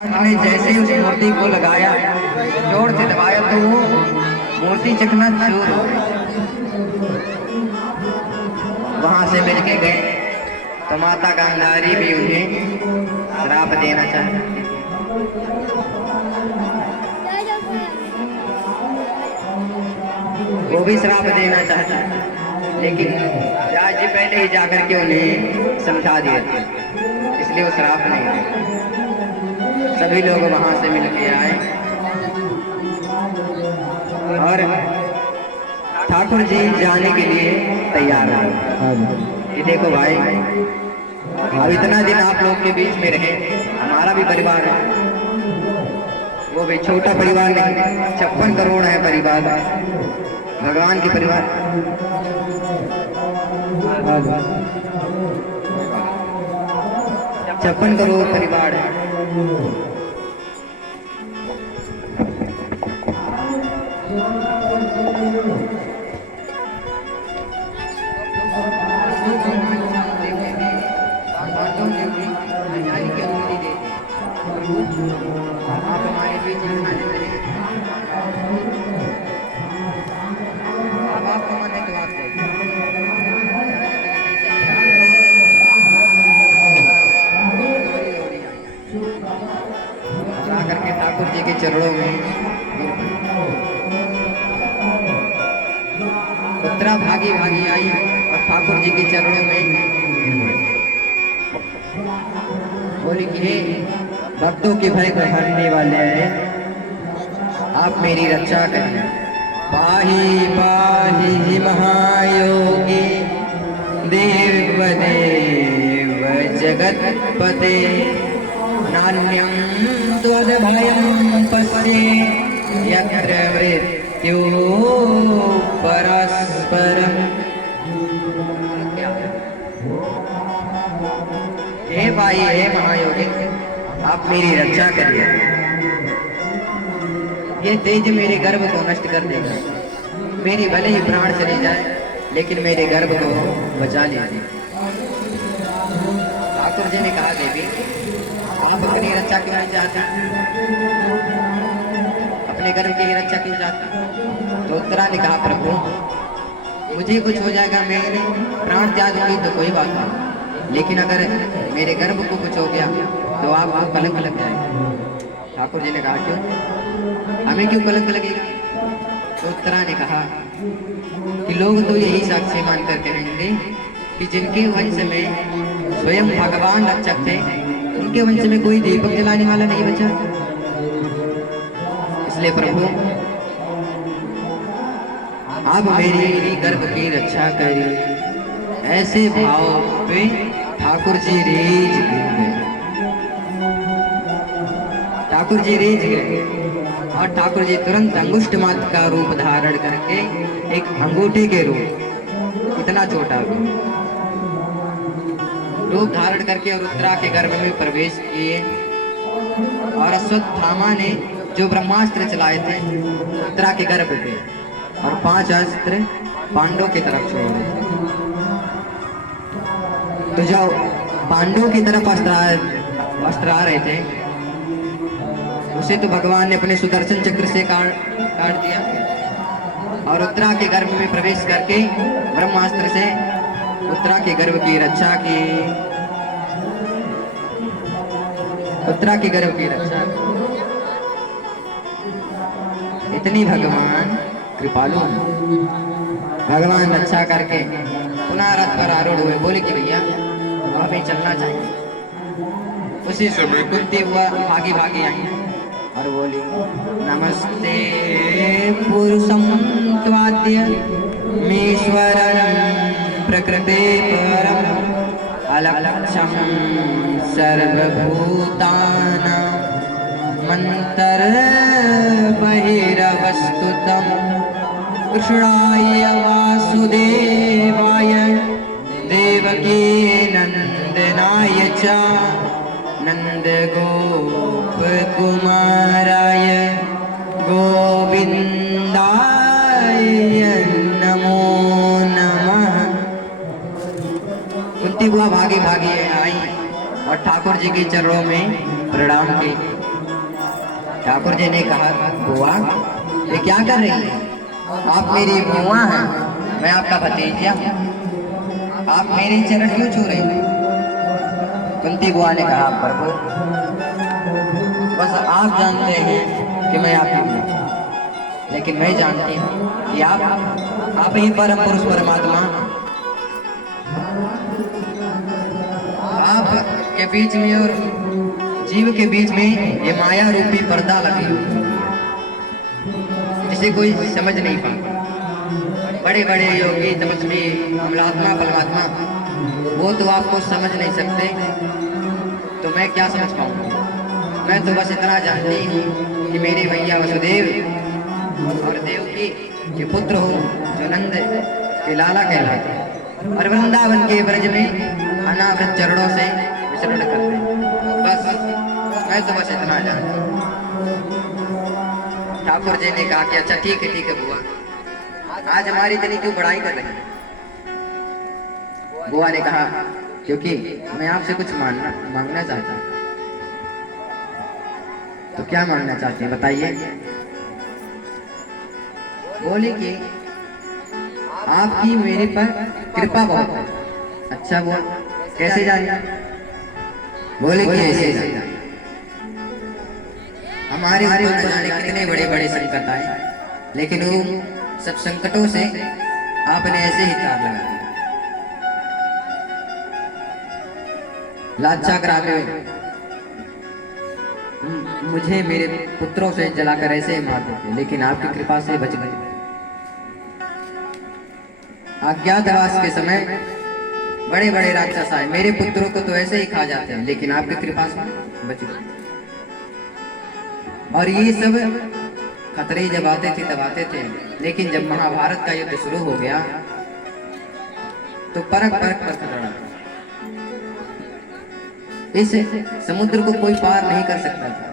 ने जैसे ही उस मूर्ति को लगाया, जोर से दबाया तो वो मूर्ति चकनाचूर हो गई। वहां से मिलके गए तो माता गांधारी भी उन्हें श्राप देना चाहती, वो भी श्राप देना चाहता, लेकिन राज जी पहले ही जाकर के उन्हें समझा दिया था, इसलिए वो श्राप नहीं दे। सभी लोग वहां से मिलके आए और ठाकुर जी जाने के लिए तैयार हो। ये देखो भाई, अब इतना दिन आप लोग के बीच में रहे, हमारा भी परिवार है, वो भी छोटा परिवार नहीं, 56 करोड़ है परिवार, भगवान के परिवार। 56 करोड़ परिवार है। आप हमारे बीच खाने वाले, अब आपका मन है तो आप जाकर के ठाकुर जी के चरणों में उत्तरा भागी भागी आई और ठाकुर जी के चरणों में बोली कि हे भक्तों के भय को हरने वाले हैं, आप मेरी रक्षा करिए। पाहि पाहि महायोगी देव देव जगतपते, नान्यं त्वद्भयं पश्ये यत्र मृत्युः परस्परम्। हे भाई, हे महायोगी, आप मेरी रक्षा करिए। ये तेज मेरे गर्भ को नष्ट कर देगा, मेरी भले ही प्राण चले जाए लेकिन मेरे गर्भ को बचा लीजिए। ठाकुर जी ने कहा, देवी आप अपनी रक्षा क्यों नहीं चाहते, अपने गर्भ की रक्षा क्यों चाहते? तो उत्तरा ने कहा, प्रभु मुझे कुछ हो जाएगा, मैंने प्राण त्याग दूंगी तो कोई बात नहीं, लेकिन अगर मेरे गर्भ को कुछ हो गया तो आपको कलंक लग जाएगा। ठाकुर जी ने कहा, क्यों, हमें क्यों कलंक लगेगा? तो उत्तरा ने कहा कि लोग तो यही साक्ष्य मानकर कहेंगे कि जिनके वंश में स्वयं भगवान रक्षक थे, उनके वंश में कोई दीपक जलाने वाला नहीं बचा। इसलिए प्रभु आप मेरी गर्भ की रक्षा करिए। ऐसे भाव पे ठाकुर जी रीझ गए, ठाकुर जी रीझ गए और ठाकुर जी तुरंत अंगुष्ठ मात्र का रूप धारण करके एक अंगूठे के रूप, इतना छोटा रूप धारण करके और उत्तरा के गर्भ में प्रवेश किए। और अश्वत्थामा ने जो ब्रह्मास्त्र चलाए थे उत्तरा के गर्भ पे, और 5 अस्त्र पांडवों की तरफ छोड़े थे। तो जब पांडवों की तरफ अस्त्र आ रहे थे, उसे तो भगवान ने अपने सुदर्शन चक्र से काट दिया, और उत्तरा के गर्भ में प्रवेश करके ब्रह्मास्त्र से उत्तरा के गर्भ की रक्षा की, उत्तरा के गर्भ की रक्षा की। इतनी भगवान कृपालु, भगवान रक्षा करके पुनः रथ पर आरूढ़ हुए। बोले कि भैया हमें चलना चाहिए। उसी समय कुंती हुआ भागी भागी आई और बोली, नमस्ते पुरुषं त्वाद्य मीश्वरं प्रकृते परम् अलक्ष्यं सर्वभूतानां मन्तर बहिरवस्तुतं कृष्णाय वासुदेवाय देवकी नंदनाय च नंद गोप कुमाराय गोविंदाय नमो नमः। कुंती बुआ भागी भागी आई और ठाकुर जी के चरणों में प्रणाम की। ठाकुर जी ने कहा, बुआ ये क्या कर रही है? आप मेरी बुआ हैं, मैं आपका भतीजा, आप मेरे चरण क्यों छू रही हैं? कुंती बुआ ने कहा, प्रभु बस आप जानते हैं कि मैं आपकी बुआ, लेकिन मैं जानती हूँ कि आप ही परम पुरुष परमात्मा, आप के बीच में और जीव के बीच में ये माया रूपी पर्दा लगी हुई, जिसे कोई समझ नहीं पाता। बड़े बड़े योगी तपस्वी अमलात्मा परमात्मा वो तो आपको समझ नहीं सकते, तो मैं क्या समझ पाऊंगा? मैं तो बस इतना जानती हूँ कि मेरे भैया वसुदेव और देवकी के पुत्र हो, जो नंद के लाला कहलाते हैं और वृंदावन के ब्रज में अनावृत चरणों से विचरण करते हैं। बस मैं तो बस इतना जानती हूँ। ठाकुर जी ने कहा कि अच्छा ठीक है बुआ, आज हमारी इतनी क्यों बड़ाई कर रही है? बुआ ने कहा, क्योंकि मैं आपसे कुछ मांगना चाहता हूँ। तो क्या मांगना चाहती हैं बताइए? बोली कि आपकी मेरे पर कृपा बहुत है। अच्छा बुआ कैसे जाने? बोले कि ऐसे जाने, हमारे ऊपर न जाने कितने बड़े बड़े संकट आए, लेकिन वो सब संकटों से आपने ऐसे ही तार लगा दिया। लाचा ग्रामे मुझे मेरे पुत्रों से जलाकर ऐसे ही मार देते, लेकिन आपकी कृपा से बच गए। अज्ञातवास के समय बड़े बड़े राक्षस आए, मेरे पुत्रों को तो ऐसे ही खा जाते हैं, लेकिन आपकी कृपा से बच गए। और ये सब खतरे जब आते थे तब आते थे, लेकिन जब महाभारत का युद्ध शुरू हो गया तो परख पर खतरा, इस समुद्र को कोई पार नहीं कर सकता था,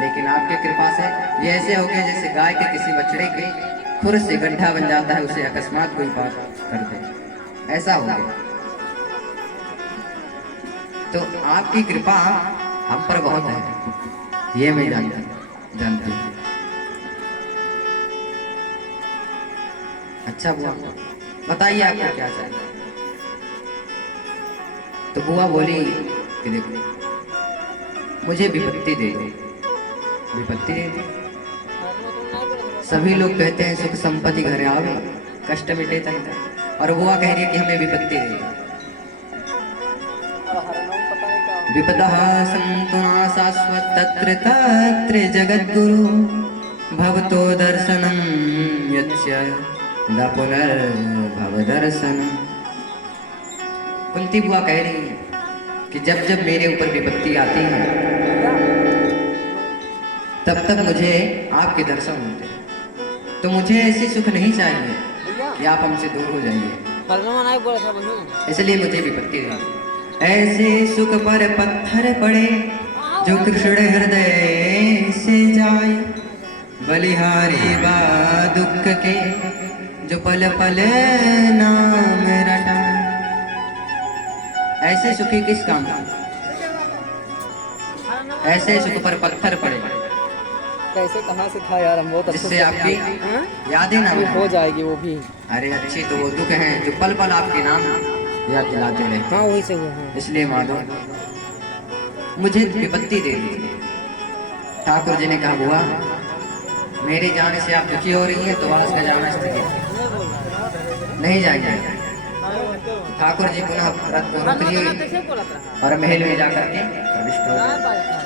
लेकिन आपके कृपा से ये ऐसे हो गया जैसे गाय के किसी बछड़े के खुर से गड्ढा बन जाता है, उसे अकस्मात कोई पार कर दे, ऐसा हो गया। तो आपकी कृपा हम पर बहुत है, ये मैं जानती हूँ। अच्छा बुआ बताइए आपको क्या चाहिए? तो बुआ बोली कि देखो मुझे विपत्ति दे दो, विपत्ति दे दो। सभी लोग कहते हैं सुख संपत्ति घर आवे, कष्ट मिटे तन, और बुआ कह रही है कि हमें विपत्ति दे दो। विपदः सन्तु नाशाश्वत तत्र तत्र जगद्गुरु, भवतो दर्शनं यस्य न पुनर्भव दर्शनम्। कुंती बुआ कह रही है कि जब जब मेरे ऊपर विपत्ति आती है तब तब मुझे आपके दर्शन होते हैं, तो मुझे ऐसी सुख नहीं चाहिए कि आप हमसे दूर हो जाइए, इसलिए मुझे विपत्ति दे। ऐसे सुख पर पत्थर पड़े जो कृष्ण हृदय से जाए, बलिहारी बा दुख के जो पल पल नाम रटाए। ऐसे सुखी किस काम का? ऐसे सुख पर पत्थर पड़े, कैसे कहाँ से था यार, हम बहुत जिससे आपकी यादें ना हो जाएगी वो भी। अरे अच्छी तो वो दुख है जो पल पल आपके नाम याद दिलाते रहे। हाँ वही से हुआ है। इसलिए माधो मुझे विपत्ति दे दी। ठाकुर जी ने कहा बुआ मेरे जाने से आप दुखी हो रही हैं तो वापस का जाना स्थगित नहीं जाएंगे। ठाकुर जी पुनः रथ पर उतरी और महल में जाकर के प्रविष्ट हो गए।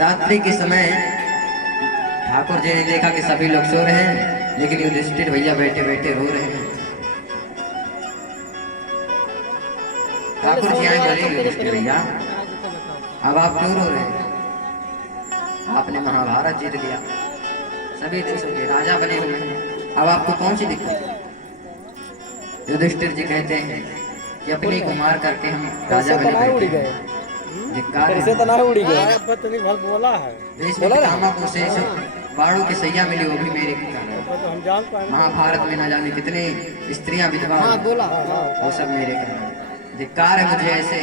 रात्रि के समय ठाकुर जी ने देखा कि सभी लोग सो रहे हैं, लेकिन युधिष्ठिर भैया बैठे बैठे रो रहे हैं। ठाकुर जी आए बोले युधिष्ठिर भैया अब आप क्यों रो रहे हैं? आपने महाभारत जीत लिया, सभी देशों के राजा बने हुए हैं, अब आपको कौन सी दिक्कत? युधिष्ठिर जी कहते हैं कि अपनी को मार करके हम राजा बने उड़ गए। कैसे तना उड़ी गया? बोला है बाड़ों की सैया मिली वो भी मेरे की कारण। महाभारत में न जाने कितने स्त्रियां विधवा वो सब मेरे कारण। धिक्कार है मुझे ऐसे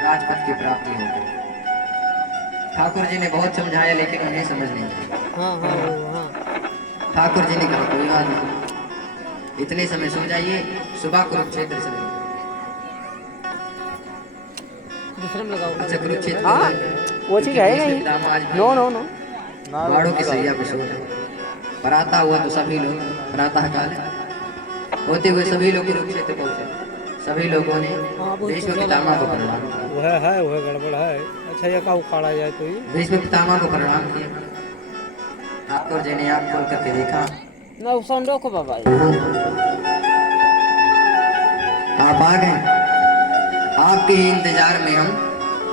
राजपथ की प्राप्ति हो गई। ठाकुर जी ने बहुत समझाया लेकिन उन्हें समझ नहीं आई। हाँ हाँ हाँ ठाकुर जी ने कहा कोई बात नहीं, इतने समय सो जाइए, सुबह कुरुक्षेत्र चले। दूसरे में लगाओ। अच्छा कुरुक्षेत्र हाँ वो चीज़ है नहीं। नो नो नो बाड़ों की सैया पे सो रहे। प्रातः हुआ तो सभी लोग प्रातः काल होते हुए सभी लोग कुरुक्षेत्र पहुंचे। सभी लोगों ने भीष्म पितामह को प्रणाम किया। वह गड़बड़ है। अच्छा ये का उखाड़ा जाए तो ये भीष्म पितामह को प्रणाम किया। ठाकुर जी ने आँख खोल करके देखा, ना उसन रोको बाबा। आप आ गए। आपके ही इंतजार में हम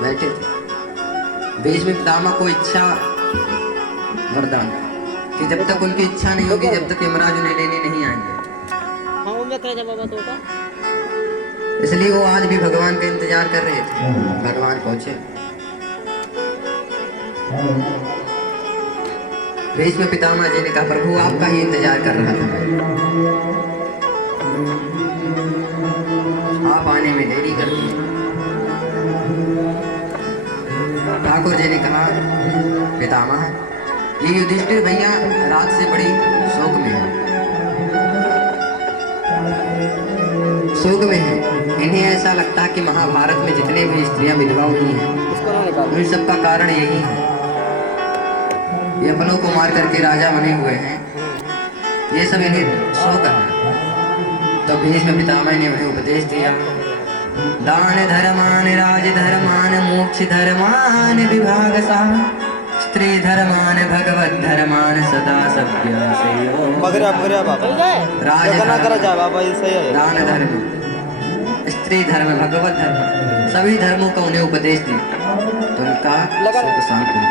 बैठे थे। भीष्म पितामह को इच्छा वरदान कि जब तक उनकी इच्छा नहीं होगी, जब तक यमराज उन्हें लेने नहीं आएंगे। हाँ वो मैं कह बाबा तो का। इसलिए वो आज भी भगवान का इंतजार कर रहे थे। भगवान पहुंचे। भीष्म पितामह जी ने कहा प्रभु आपका ही इंतजार कर रहा था, आप आने में देरी कर दी। ठाकुर जी ने कहा पितामह ये युधिष्ठिर भैया रात से बड़ी शोक में है, शोक में है। इन्हें ऐसा लगता है कि महाभारत में जितने भी स्त्रियां विधवा हुई हैं उन सबका कारण यही है। ये अपनों को मार करके राजा बने हुए हैं, ये सब इन्हें शोक है। तो भीष्म पितामह ने उन्हें उपदेश दिया, दान धर्मान राज धर्मान मोक्ष धर्मान विभाग सा स्त्री धर्मान भगवत धर्मान सदा सभ्यासयो। पकड़ा बाबा राज करा करा जा बाबा ये सही है। दान धर्म स्त्री धर्म भगवत धर्म सभी धर्मों का उन्हें उपदेश दिया तो उनका शोक शांत हुआ।